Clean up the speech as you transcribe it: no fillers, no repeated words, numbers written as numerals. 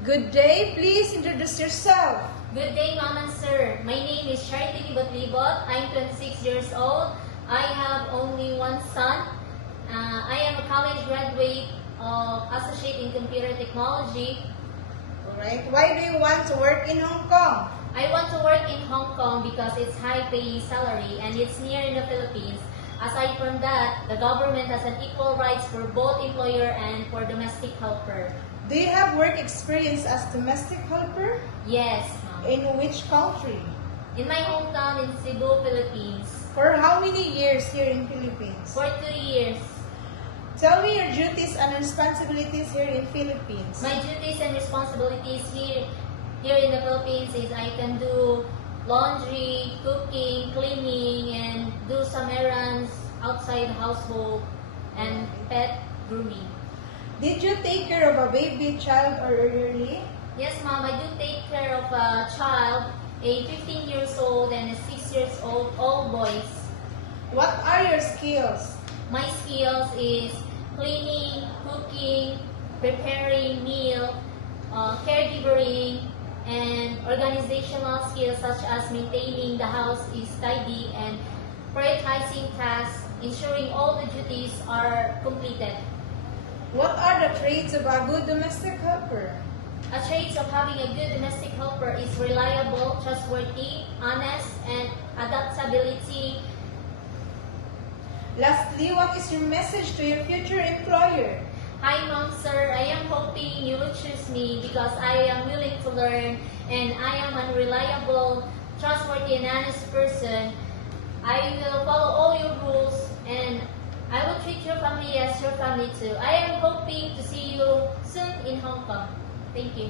Good day, please introduce yourself. Good day, Ma'am and Sir. My name is Charity Libot-Libot. I'm 26 years old. I have only one son. I am a college graduate of Associate in Computer Technology. Alright, why do you want to work in Hong Kong? I want to work in Hong Kong because it's high-paying salary and it's near in the Philippines. Aside from that, the government has an equal rights for both employer and for domestic helper. Do you have work experience as domestic helper? Yes, Ma'am. In which country? In my hometown in Cebu, Philippines. For how many years here in Philippines? For 2 years. Tell me your duties and responsibilities here in Philippines. My duties and responsibilities here in the Philippines is I can do laundry, cooking, cleaning, and do some errands outside the household and pet grooming. Did you take care of a baby, child, or elderly? Yes, Mom, I do take care of a child, a 15 years old and a 6 years old, all boys. What are your skills? My skills is cleaning, cooking, preparing meal, caregiving, and organizational skills such as maintaining the house is tidy and prioritizing tasks, ensuring all the duties are completed. What are the traits of a good domestic helper? A trait of having a good domestic helper is reliable, trustworthy, honest, and adaptability. Lastly, what is your message to your future employer? Hi, Mom, Sir. I am hoping you will choose me because I am willing to learn and I am a reliable, trustworthy, and honest person. I will follow all your rules and I will treat your family as your family too. I am hoping to see you soon in Hong Kong. Thank you.